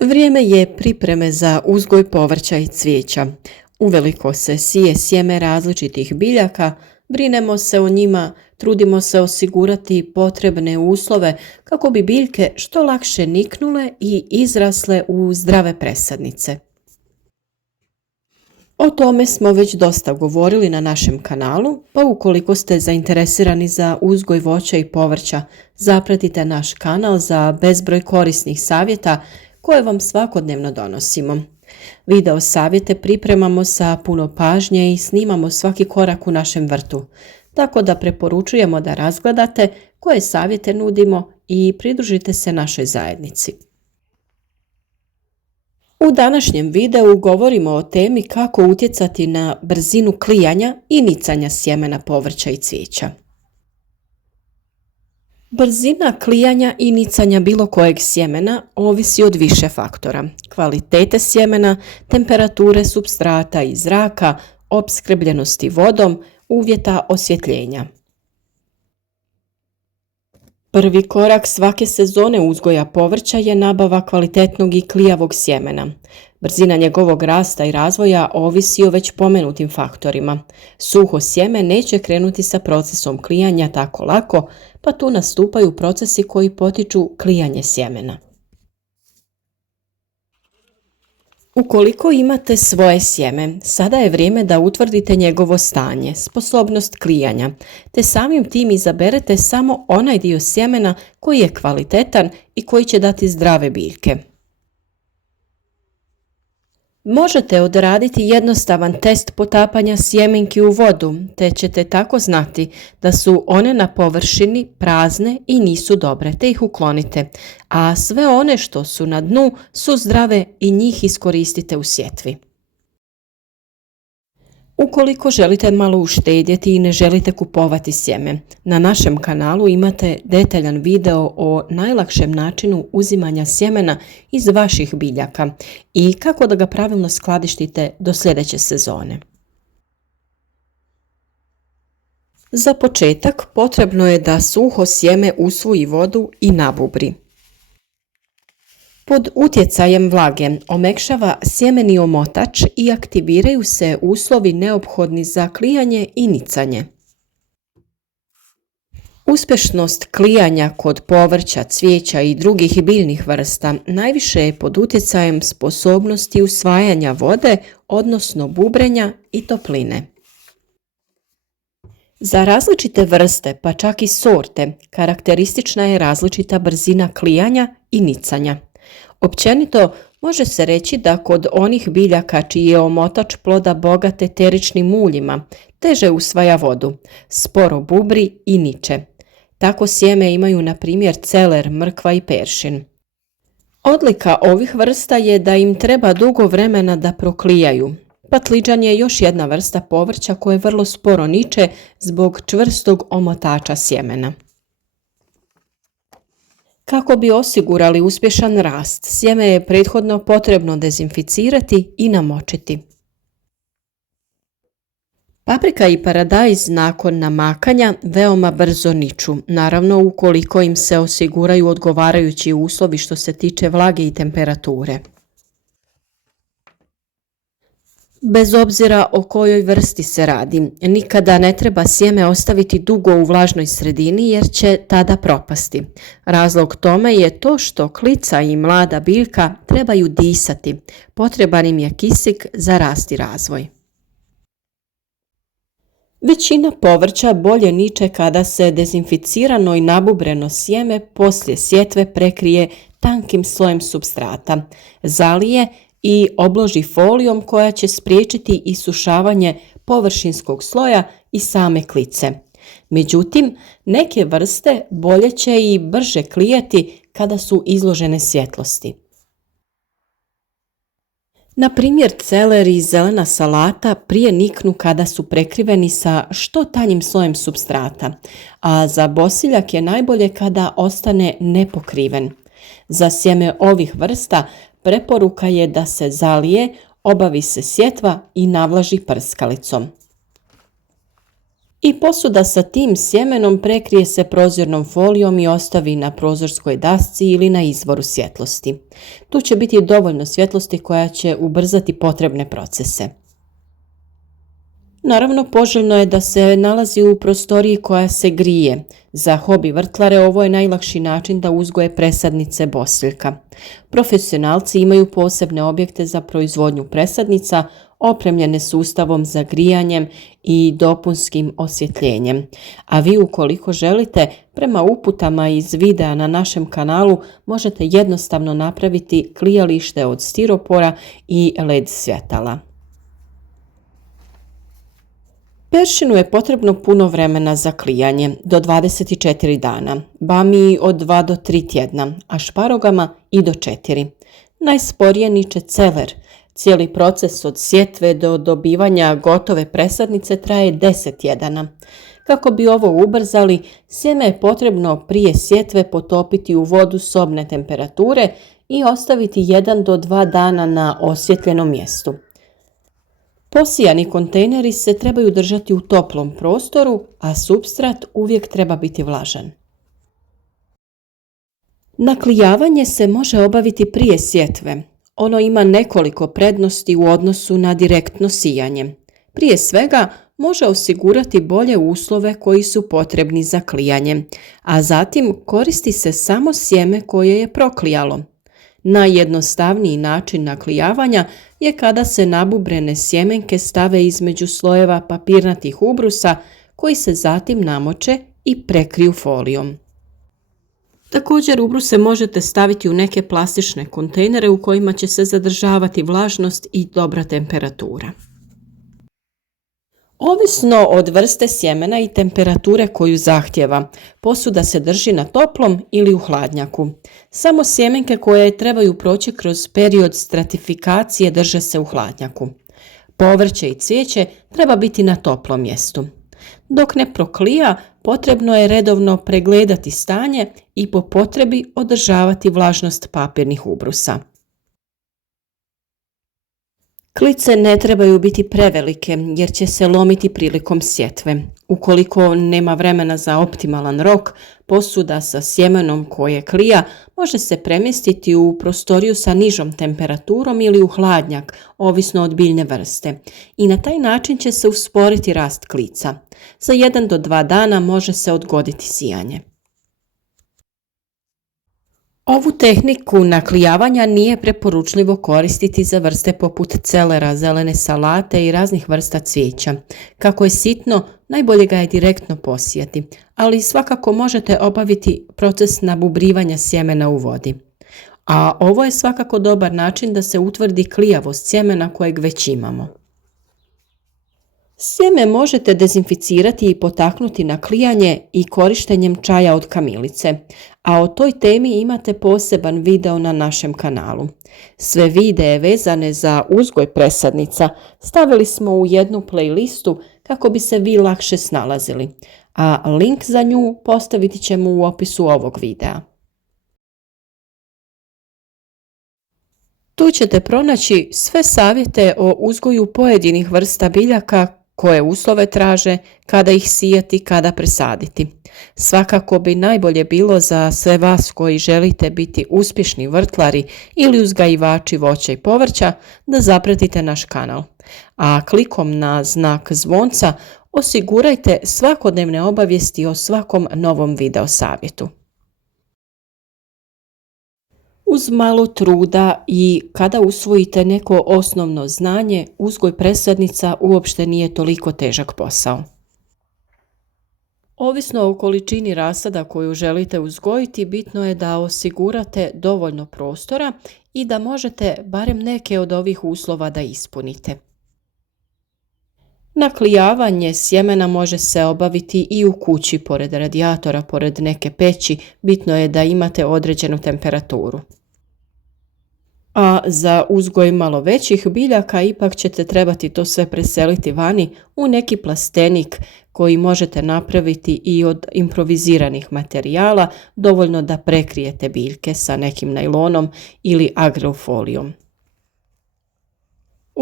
Vrijeme je pripreme za uzgoj povrća i cvijeća. Uveliko se sije sjeme različitih biljaka, brinemo se o njima, trudimo se osigurati potrebne uslove kako bi biljke što lakše niknule i izrasle u zdrave presadnice. O tome smo već dosta govorili na našem kanalu, pa ukoliko ste zainteresirani za uzgoj voća i povrća, zapratite naš kanal za bezbroj korisnih savjeta koje vam svakodnevno donosimo. Video savjete pripremamo sa puno pažnje i snimamo svaki korak u našem vrtu, tako da preporučujemo da razgledate koje savjete nudimo i pridružite se našoj zajednici. U današnjem videu govorimo o temi kako utjecati na brzinu klijanja i nicanja sjemena povrća i cvijeća. Brzina klijanja i nicanja bilo kojeg sjemena ovisi od više faktora: kvalitete sjemena, temperature supstrata i zraka, opskrbljenosti vodom, uvjeta osvjetljenja. Prvi korak svake sezone uzgoja povrća je nabava kvalitetnog i klijavog sjemena. Brzina njegovog rasta i razvoja ovisi o već pomenutim faktorima. Suho sjeme neće krenuti sa procesom klijanja tako lako, pa tu nastupaju procesi koji potiču klijanje sjemena. Ukoliko imate svoje sjeme, sada je vrijeme da utvrdite njegovo stanje, sposobnost klijanja, te samim tim izaberete samo onaj dio sjemena koji je kvalitetan i koji će dati zdrave biljke. Možete odraditi jednostavan test potapanja sjemenki u vodu, te ćete tako znati da su one na površini prazne i nisu dobre, te ih uklonite, a sve one što su na dnu su zdrave i njih iskoristite u sjetvi. Ukoliko želite malo uštedjeti i ne želite kupovati sjeme, na našem kanalu imate detaljan video o najlakšem načinu uzimanja sjemena iz vaših biljaka i kako da ga pravilno skladištite do sljedeće sezone. Za početak potrebno je da suho sjeme usvoji vodu i nabubri. Pod utjecajem vlage omekšava sjemeni omotač i aktiviraju se uslovi neophodni za klijanje i nicanje. Uspješnost klijanja kod povrća, cvijeća i drugih biljnih vrsta najviše je pod utjecajem sposobnosti usvajanja vode, odnosno bubrenja i topline. Za različite vrste, pa čak i sorte, karakteristična je različita brzina klijanja i nicanja. Općenito, može se reći da kod onih biljaka čiji je omotač ploda bogat eteričnim uljima, teže usvaja vodu, sporo bubri i niče. Tako sjeme imaju na primjer celer, mrkva i peršin. Odlika ovih vrsta je da im treba dugo vremena da proklijaju. Patliđan je još jedna vrsta povrća koje vrlo sporo niče zbog čvrstog omotača sjemena. Kako bi osigurali uspješan rast, sjeme je prethodno potrebno dezinficirati i namočiti. Paprika i paradajz nakon namakanja veoma brzo niču, naravno ukoliko im se osiguraju odgovarajući uslovi što se tiče vlage i temperature. Bez obzira o kojoj vrsti se radi, nikada ne treba sjeme ostaviti dugo u vlažnoj sredini jer će tada propasti. Razlog tome je to što klica i mlada biljka trebaju disati, potreban im je kisik za rast i razvoj. Većina povrća bolje niče kada se dezinficirano i nabubreno sjeme poslije sjetve prekrije tankim slojem supstrata, zalije i obloži folijom koja će spriječiti isušavanje površinskog sloja i same klice. Međutim, neke vrste bolje će i brže klijati kada su izložene svjetlosti. Na primjer, celer i zelena salata prije niknu kada su prekriveni sa što tanjim slojem supstrata, a za bosiljak je najbolje kada ostane nepokriven. Za sjeme ovih vrsta preporuka je da se zalije, obavi se sjetva i navlaži prskalicom. I posuda sa tim sjemenom prekrije se prozirnom folijom i ostavi na prozorskoj dasci ili na izvoru svjetlosti. Tu će biti dovoljno svjetlosti koja će ubrzati potrebne procese. Naravno, poželjno je da se nalazi u prostoriji koja se grije. Za hobi vrtlare ovo je najlakši način da uzgoje presadnice bosiljka. Profesionalci imaju posebne objekte za proizvodnju presadnica, opremljene sustavom za grijanjem i dopunskim osvjetljenjem. A vi ukoliko želite, prema uputama iz videa na našem kanalu možete jednostavno napraviti klijalište od stiropora i LED svjetala. Peršinu je potrebno puno vremena za klijanje, do 24 dana, bamiji od 2 do 3 tjedna, a šparogama i do 4. Najsporije niče celer. Cijeli proces od sjetve do dobivanja gotove presadnice traje 10 tjedana. Kako bi ovo ubrzali, sjeme je potrebno prije sjetve potopiti u vodu sobne temperature i ostaviti 1 do 2 dana na osvjetljenom mjestu. Posijani kontejneri se trebaju držati u toplom prostoru, a supstrat uvijek treba biti vlažan. Naklijavanje se može obaviti prije sjetve. Ono ima nekoliko prednosti u odnosu na direktno sijanje. Prije svega, može osigurati bolje uslove koji su potrebni za klijanje, a zatim koristi se samo sjeme koje je proklijalo. Najjednostavniji način naklijavanja je kada se nabubrene sjemenke stave između slojeva papirnatih ubrusa koji se zatim namoče i prekriju folijom. Također ubruse možete staviti u neke plastične kontejnere u kojima će se zadržavati vlažnost i dobra temperatura. Ovisno od vrste sjemena i temperature koju zahtjeva, posuda se drži na toplom ili u hladnjaku. Samo sjemenke koje trebaju proći kroz period stratifikacije drže se u hladnjaku. Povrće i cvijeće treba biti na toplom mjestu. Dok ne proklija, potrebno je redovno pregledati stanje i po potrebi održavati vlažnost papirnih ubrusa. Klice ne trebaju biti prevelike jer će se lomiti prilikom sjetve. Ukoliko nema vremena za optimalan rok, posuda sa sjemenom koje klija može se premjestiti u prostoriju sa nižom temperaturom ili u hladnjak, ovisno od biljne vrste. I na taj način će se usporiti rast klica. Za 1 do 2 dana može se odgoditi sijanje. Ovu tehniku naklijavanja nije preporučljivo koristiti za vrste poput celera, zelene salate i raznih vrsta cvijeća. Kako je sitno, najbolje ga je direktno posijati, ali svakako možete obaviti proces nabubrivanja sjemena u vodi. A ovo je svakako dobar način da se utvrdi klijavost sjemena kojeg već imamo. Sjeme možete dezinficirati i potaknuti na klijanje i korištenjem čaja od kamilice, a o toj temi imate poseban video na našem kanalu. Sve videe vezane za uzgoj presadnica stavili smo u jednu playlistu kako bi se vi lakše snalazili, a link za nju postaviti ćemo u opisu ovog videa. Tu ćete pronaći sve savjete o uzgoju pojedinih vrsta biljaka, koje uslove traže, kada ih sijati, kada presaditi. Svakako bi najbolje bilo za sve vas koji želite biti uspješni vrtlari ili uzgajivači voća i povrća da zapratite naš kanal. A klikom na znak zvonca osigurajte svakodnevne obavijesti o svakom novom video savjetu. Uz malo truda i kada usvojite neko osnovno znanje, uzgoj presadnica uopšte nije toliko težak posao. Ovisno o količini rasada koju želite uzgojiti, bitno je da osigurate dovoljno prostora i da možete barem neke od ovih uslova da ispunite. Naklijavanje sjemena može se obaviti i u kući, pored radijatora, pored neke peći, bitno je da imate određenu temperaturu. A za uzgoj malo većih biljaka ipak ćete trebati to sve preseliti vani u neki plastenik koji možete napraviti i od improviziranih materijala, dovoljno da prekrijete biljke sa nekim najlonom ili agrofolijom.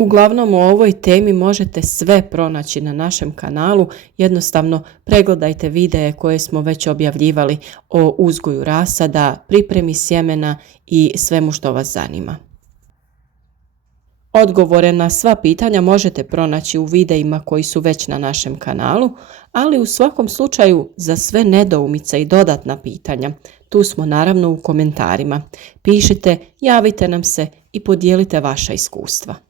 Uglavnom o ovoj temi možete sve pronaći na našem kanalu, jednostavno pregledajte videe koje smo već objavljivali o uzgoju rasada, pripremi sjemena i svemu što vas zanima. Odgovore na sva pitanja možete pronaći u videima koji su već na našem kanalu, ali u svakom slučaju za sve nedoumice i dodatna pitanja, tu smo naravno u komentarima. Pišite, javite nam se i podijelite vaša iskustva.